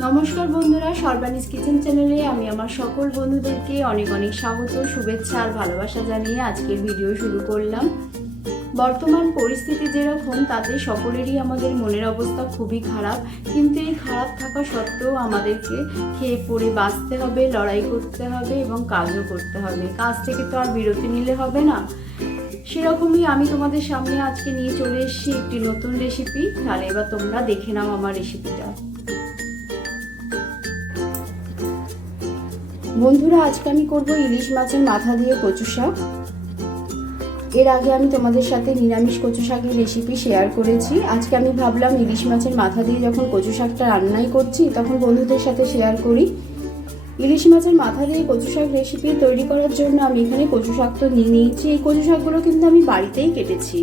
নমস্কার বন্ধুরা, সর্বানিস কিচেন চ্যানেলে আমি আমার সকল বন্ধুদেরকে অনেক অনেক স্বাগত, শুভেচ্ছা আর ভালোবাসা জানিয়ে আজকের ভিডিও শুরু করলাম। বর্তমান পরিস্থিতি যেরকম, তাতে সকলেরই আমাদের মনের অবস্থা খুবই খারাপ। কিন্তু এই খারাপ থাকা সত্ত্বেও আমাদেরকে খেয়ে পড়ে বাঁচতে হবে, লড়াই করতে হবে এবং কাজও করতে হবে। কাজ থেকে তো আর বিরতি নিলে হবে না। সেরকমই আমি তোমাদের সামনে আজকে নিয়ে চলে এসেছি একটি নতুন রেসিপি তাহলে এবার তোমরা দেখে নাও আমার রেসিপিটা বন্ধুরা, আজকে আমি করব ইলিশ মাছের মাথা দিয়ে কচু শাক। এর আগে আমি তোমাদের সাথে নিরামিষ কচু শাকের রেসিপি শেয়ার করেছি। আজকে আমি ভাবলাম ইলিশ মাছের মাথা দিয়ে যখন কচু শাকটা রান্নাই করছি, তখন বন্ধুদের সাথে শেয়ার করি। ইলিশ মাছের মাথা দিয়ে কচু শাক রেসিপি তৈরি করার জন্য আমি এখানে কচু শাক তো নিয়ে নিয়েছি। এই কচু শাকগুলো কিন্তু আমি বাড়িতেই কেটেছি।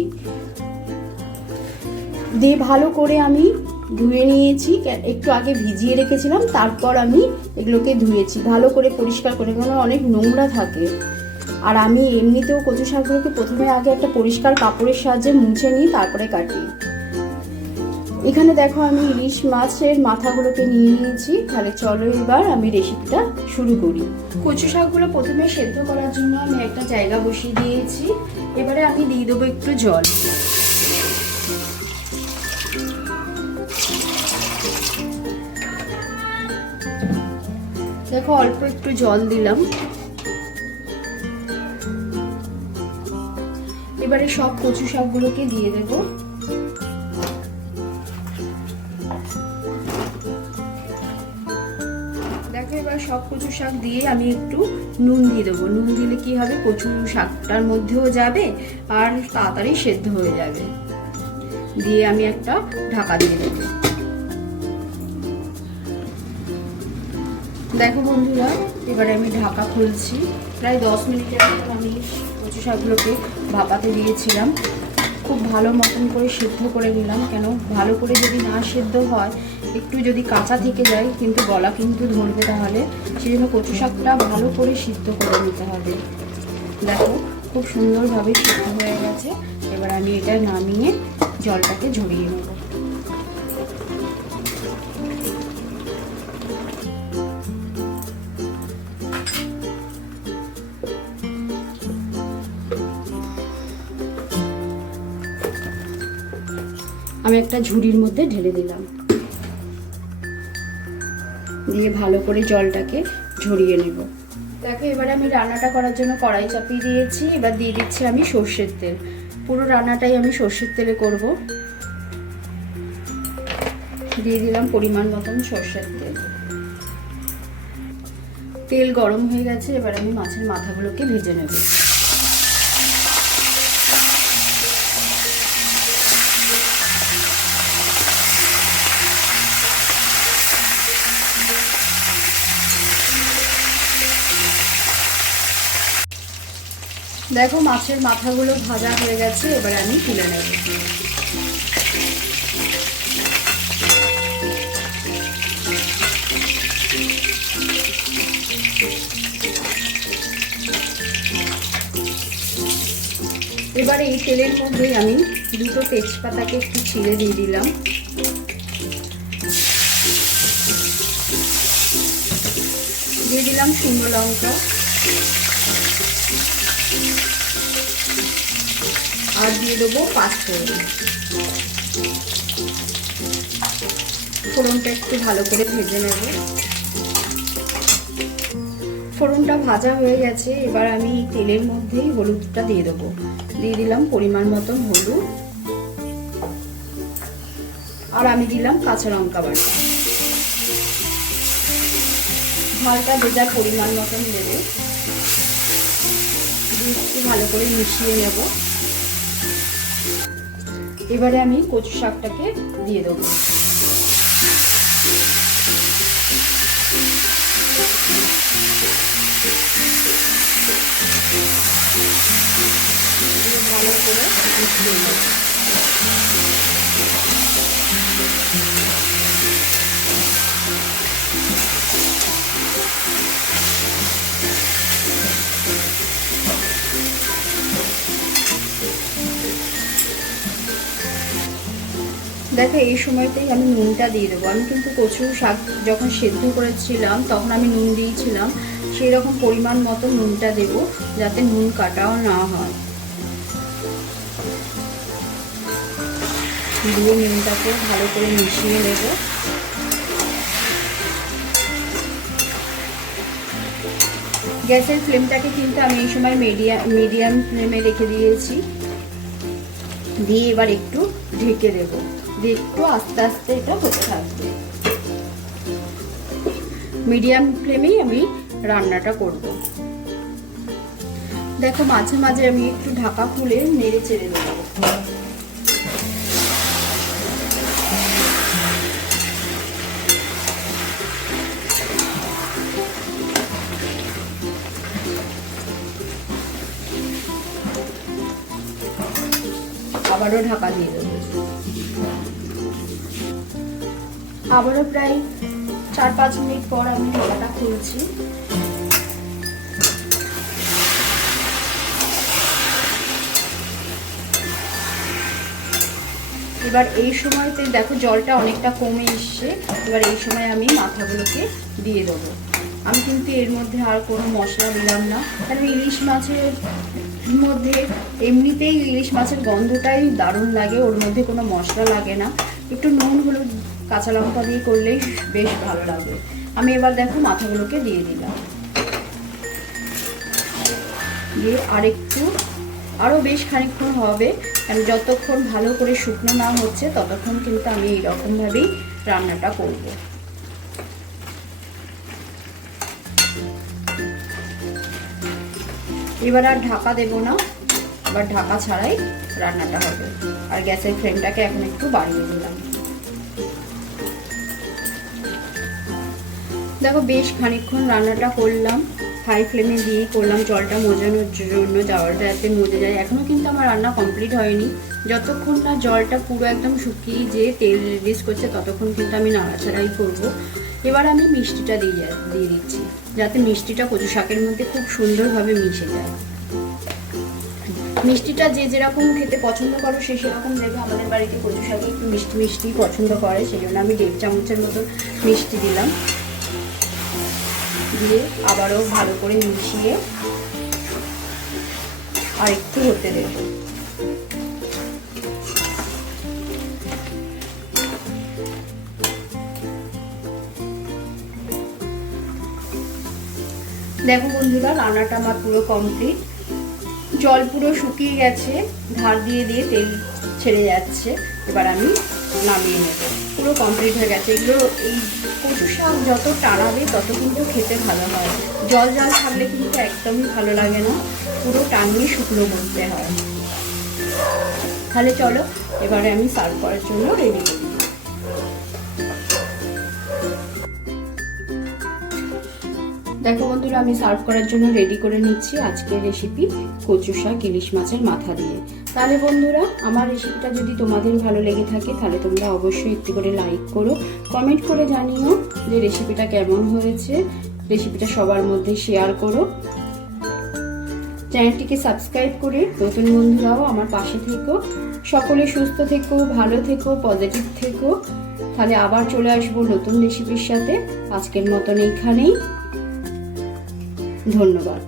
দিয়ে ভালো করে আমি ধুয়ে নিয়েছি একটু আগে ভিজিয়ে রেখেছিলাম, তারপর আমি এগুলোকে ধুয়েছি, ভালো করে পরিষ্কার করে কারণ অনেক নোংরা থাকে। আর আমি এমনিতেও কচু শাকগুলোকে প্রথমে আগে একটা পরিষ্কার কাপড়ের সাহায্যে মুছে নিই, তারপরে কাটি। এখানে দেখো আমি ইলিশ মাছের মাথাগুলোকে নিয়ে নিয়েছি, তাহলে চলো এবার আমি রেসিপিটা শুরু করি। কচু শাকগুলো প্রথমে সেদ্ধ করার জন্য আমি একটা জায়গা বসিয়ে দিয়েছি, এবারে আমি দিয়ে দেবো একটু জল। দেখো অল্প একটু জল দিলাম। এবারে সব কচু শাকগুলোকে দিয়ে দেব। দেখো এবার সব কচু শাক দিয়ে আমি একটু নুন দিয়ে দেবো। নুন দিলে কি হবে? কচু শাকটার মধ্যেও যাবে আর তাড়াতাড়ি সেদ্ধ হয়ে যাবে। দিয়ে আমি একটা ঢাকা দিয়ে দেবো। দেখো বন্ধুরা, এবারে আমি ঢাকা খুলছি। প্রায় দশ মিনিটের মতন আমি কচু শাকগুলোকে ভাপাতে দিয়েছিলাম। খুব ভালো মতন করে সেদ্ধ করে নিলাম, কেন ভালো করে যদি না সেদ্ধ হয়, একটু যদি কাঁচা থেকে যায়, কিন্তু গলা কিন্তু ধরবে তাহলে। সেই জন্য কচু শাকটা ভালো করে সিদ্ধ করে নিতে হবে। দেখো, খুব সুন্দরভাবে সিদ্ধ হয়ে গেছে। এবার আমি এটা নামিয়ে জলটাকে ঝরিয়ে নেব। আমি একটা ঝুড়ির মধ্যে ঢেলে দিলাম। দিয়ে ভালো করে জলটাকে ঝরিয়ে নেব। দেখো, এবারে আমি রান্নাটা করার জন্য কড়াই চাপিয়ে দিয়েছি। এবার দিয়ে দিচ্ছি আমি সর্ষের তেল। পুরো রান্নাটাই আমি সর্ষের তেলে করব। দিয়ে দিলাম পরিমাণ মতন সর্ষের তেল। তেল গরম হয়ে গেছে, এবার আমি মাছের মাথাগুলোকে ভেজে নেব। দেখো মাছের মাথাগুলো ভাজা হয়ে গেছে, এবার আমি তুলে নেব। এবারে এই তেলের মধ্যেই আমি দুটো তেজপাতাকে একটু ছিঁড়ে দিয়ে দিলাম। দিয়ে দিলাম শুকনো লঙ্কা। আর দিয়ে দেবো পাঁচফোড়ন ফোড়নটা একটু ভালো করে ভেজে নেব। ফোড়নটা ভাজা হয়ে গেছে, এবার আমি তেলের মধ্যেই হলুদটা দিয়ে দেবো। দিয়ে দিলাম পরিমাণ মতন হলুদ। আর আমি দিলাম কাঁচা লঙ্কা বাটা। ঝালটা যে পরিমাণ মতন দেবে। একটু ভালো করে মিশিয়ে নেব। এবারে আমি কচু শাকটাকে দিয়ে দেবো। ভালো করে দেখো, এই সময়তেই আমি নুনটা দিয়ে দেবো। আমি কিন্তু কচু শাক যখন সেদ্ধ করেছিলাম, তখন আমি নুন দিয়েছিলাম। সেই রকম পরিমাণ মতো নুনটা দেব, যাতে নুন কাটাও না হয়। দিয়ে নুনটাকে ভালো করে মিশিয়ে দেবো গ্যাসের ফ্লেমটাকে কিন্তু আমি এই সময় মিডিয়াম মিডিয়াম ফ্লেমে রেখে দিয়েছি। দিয়ে এবার একটু ঢেকে দেবো। দিয়ে একটু আস্তে আস্তে এটা হতে থাকবে। মিডিয়াম ফ্লেমেই আমি রান্নাটা করব। দেখো, মাঝে মাঝে আমি একটু ঢাকা খুলে নেড়ে চেড়ে দেবো আবারও ঢাকা দিয়ে দেবো। আবারও প্রায় চার পাঁচ মিনিট পর আমি ঢাকাটা খুলছি। এবার এই সময়তে দেখো জলটা অনেকটা কমে এসছে। এবার এই সময় আমি মাথাগুলোকে দিয়ে দেবো। আমি কিন্তু এর মধ্যে আর কোনো মশলা দিলাম না। কারণ ইলিশ মাছের মধ্যে এমনিতেই ইলিশ মাছের গন্ধটাই দারুণ লাগে, ওর মধ্যে কোনো মশলা লাগে না। একটু নুন, হলুদ কাঁচা লঙ্কা দিয়ে করলেই বেশ ভালো লাগবে। আমি এবার দেখো মাথাগুলোকে দিয়ে দিলাম। দিয়ে আরেকটু আরও বেশ খানিকক্ষণ হবে। কারণ যতক্ষণ ভালো করে শুকনো না হচ্ছে, ততক্ষণ কিন্তু আমি এইরকমভাবেই রান্নাটা করব। এবার আর ঢাকা দেব না। আবার ঢাকা ছাড়াই রান্নাটা হবে। আর গ্যাসের ফ্লেমটাকে এখন একটু বাড়িয়ে দিলাম। দেখো বেশ খানিকক্ষণ রান্নাটা করলাম। হাই ফ্লেমে দিয়ে করলাম, জলটা মোজানোর জন্য জলটা যাতে মজে যায়। এখনও কিন্তু আমার রান্না কমপ্লিট হয়নি। যতক্ষণ না জলটা পুরো একদম শুকিয়ে যে তেল রিলিজ করছে, ততক্ষণ কিন্তু আমি নাড়াচাড়াই করব। এবার আমি মিষ্টিটা দিয়ে দিয়ে দিচ্ছি, যাতে মিষ্টিটা কচু শাকের মধ্যে খুব সুন্দরভাবে মিশে যায়। মিষ্টিটা যে যেরকম খেতে পছন্দ করো, সে সেরকম দেবে আমাদের বাড়িতে কচু শাকে একটু মিষ্টি মিষ্টি পছন্দ করে। সেই জন্য আমি দেড় চামচের মতো মিষ্টি দিলাম। দিয়ে আবারও ভালো করে মিশিয়ে আর একটু হতে দেব। দেখো বন্ধুরা, রান্নাটা আমার পুরো কমপ্লিট জল পুরো শুকিয়ে গেছে, ধার দিয়ে দিয়ে তেল ছেড়ে যাচ্ছে। এবার আমি নামিয়ে নেব। পুরো কমপ্লিট হয়ে গেছে। এগুলো এই কচু শাক যত টানাবে, তত কিন্তু খেতে ভালো হয়। জল জল থাকলে কিন্তু একদমই ভালো লাগে না। পুরো টানিয়ে শুকনো করতে হয়। তাহলে চলো, এবারে আমি সার্ভ করার জন্য রেডি করি দেখো বন্ধুরা, আমি সার্ভ করার জন্য রেডি করে নিচ্ছি আজকের রেসিপি কচু শাক, ইলিশ মাছের মাথা দিয়ে। তাহলে বন্ধুরা, আমার রেসিপিটা যদি তোমাদের ভালো লেগে থাকে, তাহলে তোমরা অবশ্যই একটু করে লাইক করো। কমেন্ট করে জানিও যে রেসিপিটা কেমন হয়েছে। রেসিপিটা সবার মধ্যে শেয়ার করো। চ্যানেলটিকে সাবস্ক্রাইব করে নতুন বন্ধুরাও আমার পাশে থেকো। সকলে সুস্থ থেকো, ভালো থেকো পজিটিভ থেকো। তাহলে আবার চলে আসব নতুন রেসিপির সাথে। আজকের মতন এইখানেই। ধন্যবাদ।